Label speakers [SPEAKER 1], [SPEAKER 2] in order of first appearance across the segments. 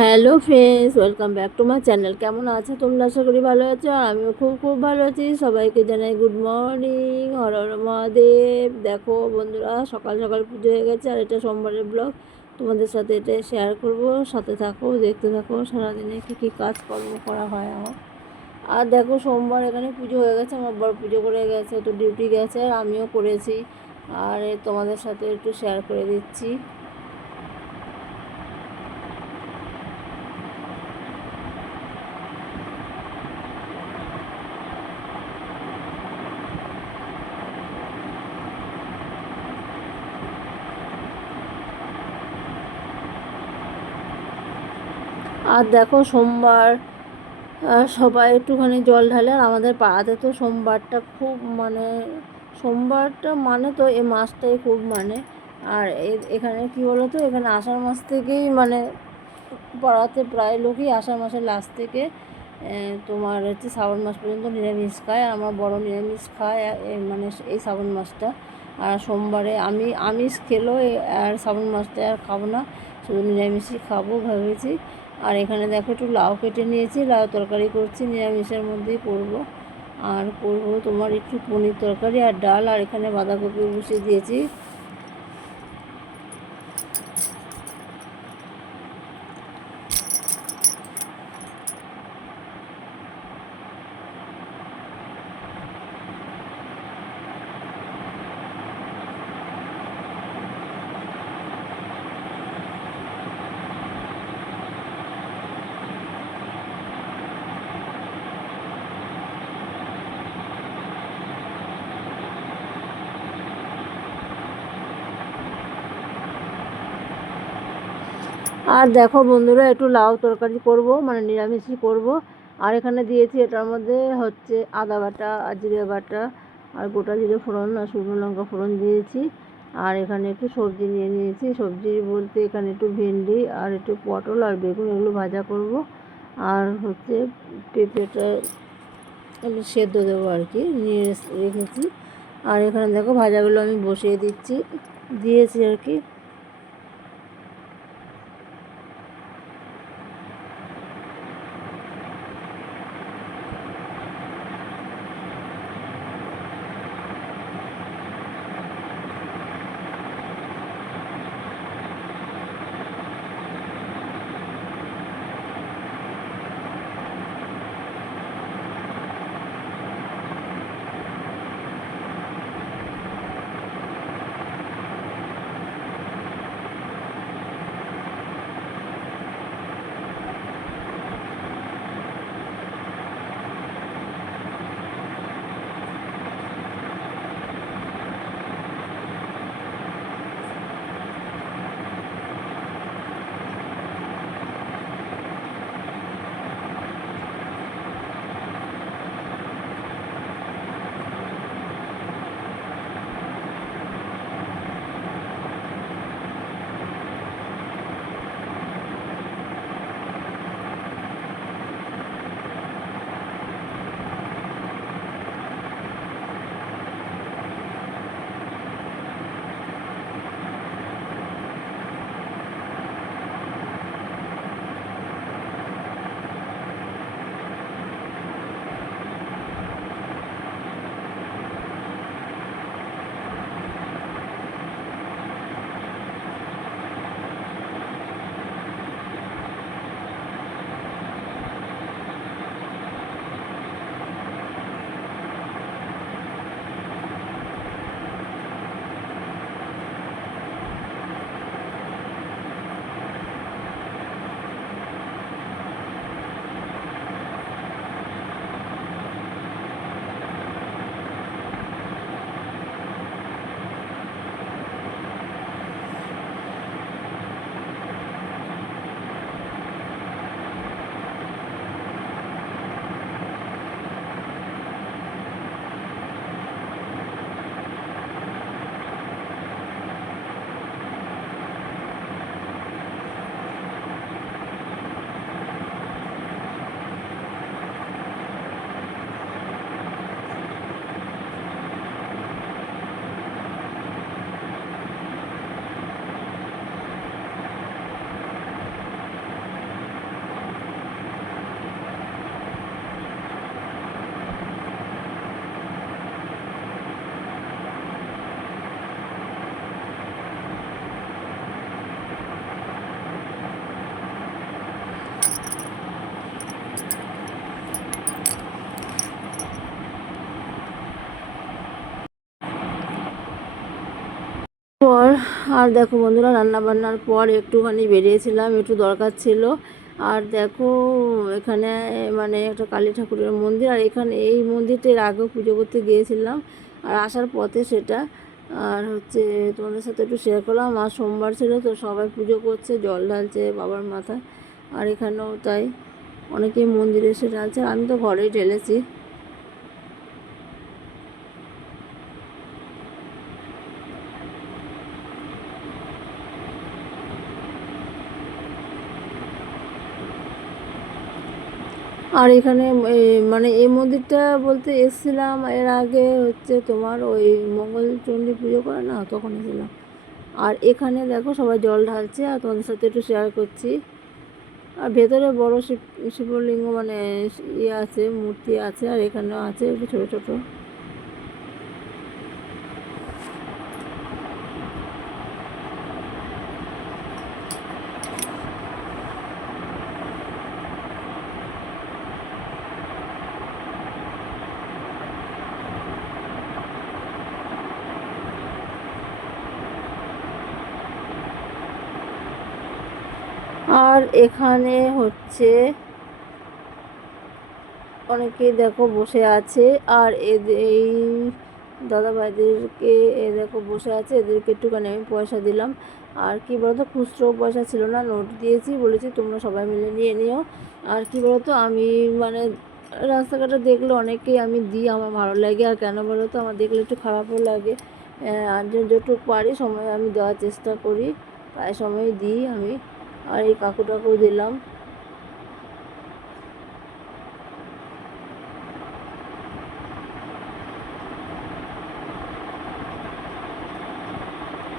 [SPEAKER 1] Hello friends, welcome back to my channel. কেমন আছো তোমরা? আশা করি ভালো আছো, আর আমিও খুব খুব ভালো আছি। সবাইকে জানাই গুড মর্নিং, হর হর মহাদেব। দেখো বন্ধুরা, সকাল সকাল পুজো হয়ে গেছে, আর এটা সোমবারের ব্লগ। তোমাদের সাথে এটা শেয়ার করব। সাথে থাকো, দেখতে থাকো, সারাদিনে কী কী কাজকর্ম করা হয় আমার। আর দেখো, সোমবার এখানে পুজো হয়ে গেছে, আমার বড় পুজো করে গেছে, তো ডিউটি গেছে, আর আমিও করেছি। আর তোমাদের সাথে একটু শেয়ার করে দিচ্ছি। আর দেখো সোমবার সবাই একটুখানি জল ঢালে আর আমাদের পাড়াতে তো সোমবারটা খুব মানে সোমবারটা মানে তো এই মাসটাই খুব মানে। আর এখানে কি বলো তো এখানে আষাঢ় মাস থেকেই মানে পাড়াতে প্রায় লোকই আষাঢ় মাসের লাস্ট থেকে তোমার হচ্ছে শ্রাবণ মাস পর্যন্ত নিরামিষ খায়। আর আমরা বড় নিরামিষ খায় মানে এই শ্রাবণ মাসটা। আর সোমবারে আমি, আমিষ খেলেও এ- আর শ্রাবণ মাসটা আর খাব না। শুধু নিরামিষই খাব, ভেবেছি। আর এখানে দেখো একটু লাউ কেটে নিয়েছি, লাউ তরকারি করছি, নিরামিষের মধ্যেই করব। আর করব তোমার একটু পনির তরকারি আর ডাল, আর এখানে বাঁধাকপি বসিয়ে দিয়েছি। আর দেখো বন্ধুরা, একটু লাউ তরকারি করব মানে নিরামিষই করব। আর এখানে দিয়েছি, এটার মধ্যে হচ্ছে আদা বাটা, আর জিরে বাটা, আর গোটা জিরে ফোড়ন, আর শুকনো লঙ্কা ফোড়ন দিয়েছি। আর এখানে একটু সবজি নিয়ে নিয়েছি। সবজি বলতে এখানে একটু ভেন্ডি, আর একটু পটল আর বেগুন এগুলো ভাজা করব। আর হচ্ছে পেঁপেটা সেদ্ধ দেবো আর কি, নিয়ে রেখেছি। আর এখানে দেখো ভাজাগুলো আমি বসিয়ে দিচ্ছি। দিয়েছি আর কি আর দেখো বন্ধুরা রান্না বান্নার পর একটুখানি বেরিয়েছিলাম, একটু দরকার ছিল। আর দেখো এখানে মানে একটা কালী ঠাকুরের মন্দির, আর এখানে এই মন্দিরটার আগেও পুজো করতে গিয়েছিলাম। আর আসার পথে সেটা, আর হচ্ছে তোমাদের সাথে একটু শেয়ার করলাম। আর সোমবার ছিল তো সবাই পুজো করছে, জল ঢালছে, বাবার মাথায়। আর এখানেও তাই অনেকেই মন্দিরে এসে ঢালছে। আমি তো ঘরেই ঢেলেছি। আর এখানে মানে এই মন্দিরটা বলতে এসেছিলাম এর আগে হচ্ছে তোমার ওই মঙ্গলচণ্ডী পুজো করে না, তখন এসেছিলাম। আর এখানে দেখো সবাই জল ঢালছে, আর তোমাদের সাথে একটু শেয়ার করছি। আর ভেতরে বড় শিব, শিবলিঙ্গ মানে ইয়ে আছে, মূর্তি আছে, আর এখানেও আছে একটু ছোটো ছোটো। আর এখানে হচ্ছে অনেকেই দেখো বসে আছে আর এই দাদা ভাইদেরকে এ দেখো বসে আছে, এদেরকে একটুখানি আমি পয়সা দিলাম। আর কি বলতো খুচরো পয়সা ছিল না, নোট দিয়েছি, বলেছি তোমরা সবাই মিলে নিয়ে নিও। আর কি বলতো, আমি মানে রাস্তাঘাটে দেখলে অনেকেই আমি দিই, আমার ভালো লাগে। আর কেন বলো তো আমার দেখলে একটু খারাপও লাগে। আর যেটুকু পারি সময় আমি দেওয়ার চেষ্টা করি, প্রায় সময় দিই আমি। আর এই কাকুটাকেও দিলাম।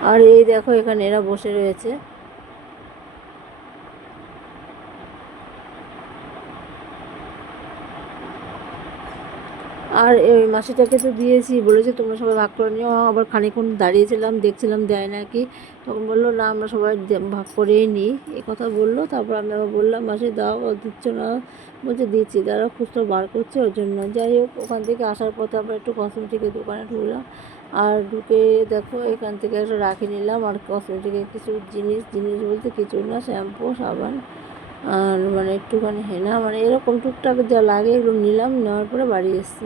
[SPEAKER 1] আর এই দেখো এখানে এরা বসে রয়েছে। আর ওই মাসিটাকে তো দিয়েছি, বলেছে তোমরা সবাই ভাগ করে নিও। আবার খানিকক্ষণ দাঁড়িয়েছিলাম, দেখছিলাম দেয় নাকি। তখন বলল, না, আমরা সবাই ভাগ করেই নিই। এ কথা বলল, তারপর আমি আবার বললাম, মাসি, দাও দিচ্ছ না। বলছে, দিচ্ছি তারা খুচরো বার করছে ওর জন্য। যাই হোক, ওখান থেকে আসার পথে আবার একটু কসমেটিকের দোকানে ঢুকলাম। আর ঢুকে দেখো, এখান থেকে একটা রাখি নিলাম। আর কসমেটিকের কিছু জিনিস জিনিস বলতে কিছু না, শ্যাম্পু, সাবান। আর মানে একটুখানি হেনা মানে এরকম টুকটাক যা লাগে এগুলো নিলাম, নেওয়ার পরে বাড়ি এসেছি।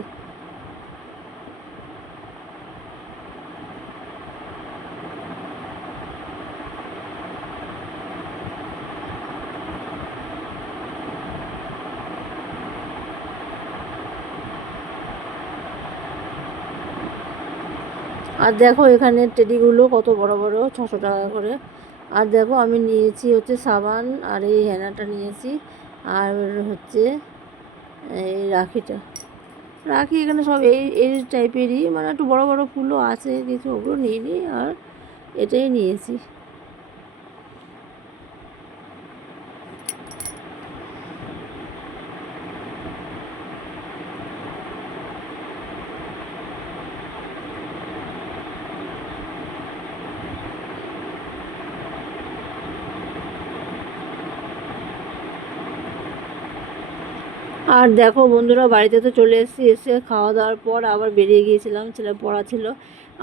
[SPEAKER 1] আর দেখো এখানে টেডিগুলো কত বড় বড়, ছশো টাকা করে। আর দেখো আমি নিয়েছি হচ্ছে সাবান আর এই হেনাটা নিয়েছি আর হচ্ছে এই রাখিটা। রাখি এখানে সব এই এই টাইপেরই মানে একটু বড় বড় ফুলও আছে কিছু, ওগুলো নিয়ে নিই আর এটাই নিয়েছি। আর দেখো বন্ধুরা, বাড়িতে তো চলে এসেছি, এসে খাওয়া দাওয়ার পর আবার বেরিয়ে গিয়েছিলাম, ছেলে পড়া ছিল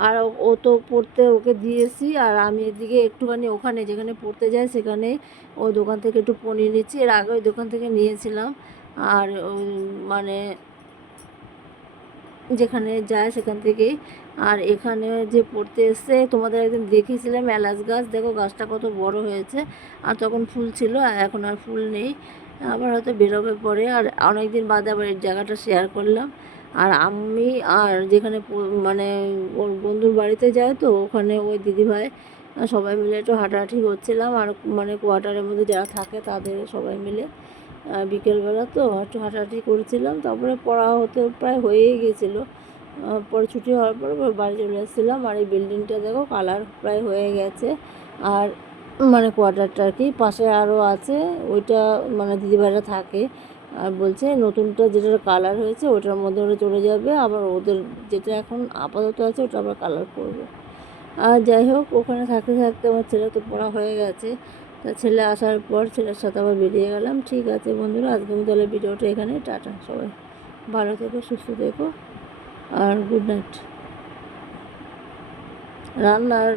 [SPEAKER 1] আর ও- তো পড়তে ওকে দিয়েছি, আর আমি এদিকে একটুখানি ওখানে যেখানে পড়তে যাই সেখানে ও দোকান থেকে একটু পনির নিচ্ছি। এর আগে ওই দোকান থেকে নিয়েছিলাম, আর মানে যেখানে যায় সেখান থেকেই আর এখানে যে পড়তে এসছে, তোমাদের একদিন দেখিয়েছিলাম, এলাচ গাছ। দেখো গাছটা কত বড় হয়েছে, আর তখন ফুল ছিল এখন আর ফুল নেই। আবার হয়তো বেরোবে পরে। আর অনেক দিন বাদে আবার এই জায়গাটা শেয়ার করলাম। আর আমি আর যেখানে মানে ওর বন্ধুর বাড়িতে যায় তো, ওখানে ওই দিদিভাই সবাই মিলে একটু হাঁটাহাঁটি করছিলাম। আর মানে কোয়ার্টারের মধ্যে যারা থাকে তাদের সবাই মিলে বিকেলবেলা তো একটু হাঁটাহাঁটি করছিলাম। তারপরে পড়া হতে প্রায় হয়েই গেছিল। পরে ছুটি হওয়ার পরে পরে বাড়ি চলে এসেছিলাম। আর এই বিল্ডিংটা দেখো কালার প্রায় হয়ে গেছে। আর মানে কোয়ার্টারটা আর কি পাশে আরও আছে, ওইটা মানে দিদিভাইরা থাকে আর বলছে নতুনটা যেটার কালার হয়েছে ওটার মধ্যে ওরা চলে যাবে, আবার ওদের যেটা এখন আপাতত আছে ওটা আবার কালার করবে। আর যাই হোক, ওখানে থাকতে থাকতে আমার ছেলে তো পড়া হয়ে গেছে, তা ছেলে আসার পর ছেলের সাথে আবার বেরিয়ে গেলাম। ঠিক আছে বন্ধুরা আজকে আমি তাহলে ভিডিওটা এখানে টাটা সবাই। ভালো থেকো, সুস্থ থেকো, আর গুড নাইট রান্নার